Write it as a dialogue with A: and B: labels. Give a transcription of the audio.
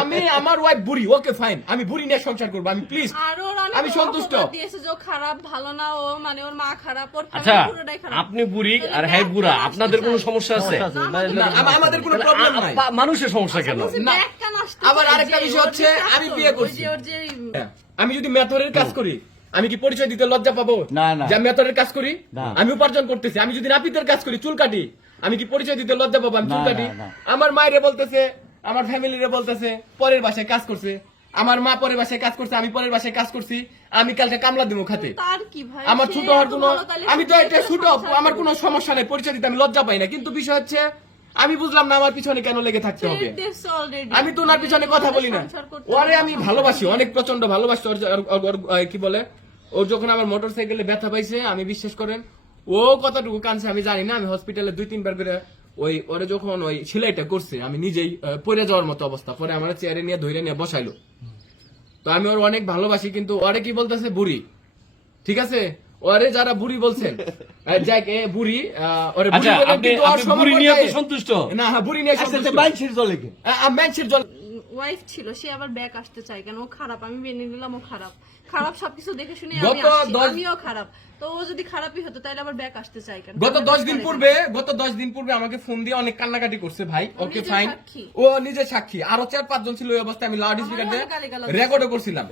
A: আমি আমার ওয়াইফ বুড়ি ওকে ফাইন আমি বুড়ি নিয়ে সংসার করব আমি প্লিজ আমি সন্তুষ্ট।
B: খারাপ ভালো না ও মানে ওর মা খারাপ ওর
C: আচ্ছা আপনি বুড়ি আর হ্যাঁ বুড়া আপনাদের কোনো সমস্যা? আছে?
B: আমাদের
A: কোনো প্রবলেম নাই।
C: মানুষের সমস্যা কেন?
B: back কেন
A: আবার আরেকটা বিষয় হচ্ছে, আমি বিয়ে করছি। হ্যাঁ, আমি যদি মেথরের কাজ করি আমি কি পরিচয় দিতে লজ্জা পাবো?
D: না, না।
A: যে আমি মেথরের কাজ করি আমি উপার্জন করতেছি। আমি যদি নাপিতের কাজ করি চুল কাটি আমি কি পরিচয় দিতে লজ্জা পাবো? আমি চুল কাটি। আমার মায়ের বলতেছে আমার ফ্যামিলিরে বলতেছে পরের বাসায় কাজ করছে। আমার মা পরের বাসায় কাজ করছে আমি পরের বাসায় কাজ করছি আমি কালকে কামলা দিব খাতে। আমার ছোট হওয়ার কোনো আমি তো এটা ছোট আমার। কোনো সমস্যা নেই পরিচয় দিতে আমি লজ্জা পাই না। কিন্তু বিষয় হচ্ছে আমি বুঝলাম না আমার পিছনে কেন লেগে থাকতে হবে। আমি তো ওনার পিছনে কথা বলি না। ওরে আমি ভালোবাসি অনেক প্রচণ্ড ভালোবাসি। কি বলে? ও যখন আমার মোটর সাইকেলে ব্যথা পাইছে আমি বিশ্বাস করেন ও কতটুকু কানছে আমি জানি না। আমি হসপিটালে দুই তিনবার করে ওই ওরে যখন ওই সেলাইটা করছে আমি নিজেই পরে পড়ে যাওয়ার মতো অবস্থা। পরে আমার চেয়ারে নিয়ে ধরে নিয়ে বসাইলো। তো আমি ওর অনেক ভালোবাসি কিন্তু ওরে কি বলতেছে? বুড়ি। ঠিক আছে? ওরে যারা বুড়ি বলছেন যাক এ বুড়ি ওরে বুড়ি
C: আচ্ছা
A: বলে কিন্তু আর
C: আপনি বুড়ি নিয়ে সন্তুষ্ট।
A: না হ্যাঁ বুড়ি নিয়ে
D: আচ্ছা
A: সন্তুষ্ট।
D: বাইশের জলে
A: আহ, জল
B: ওয়াইফ ছিল সে আবার ব্যাক আসতে চায় কেন? ও খারাপ আমি মেনে নিলাম ও খারাপ। খারাপ সবকিছু দেখে শুনে আমি আসছি, আমিও খারাপ। তো ও যদি খারাপই হতো তাহলে আবার ব্যাক আসতে চায় কেন?
A: গত দশ দিন পূর্বে গত দশ দিন পূর্বে আমাকে ফোন দিয়ে অনেক কান্নাকাটি করছে ভাই। ওকে ফাইন
B: সাক্ষী।
A: ও নিজে সাক্ষী। আরও চার পাঁচজন ছিল ওই অবস্থায় আমি লাউড স্পিকার
B: আমারও
A: দিয়ে
B: অনেক গালিগালাজ
A: রেকর্ডও করছিলাম।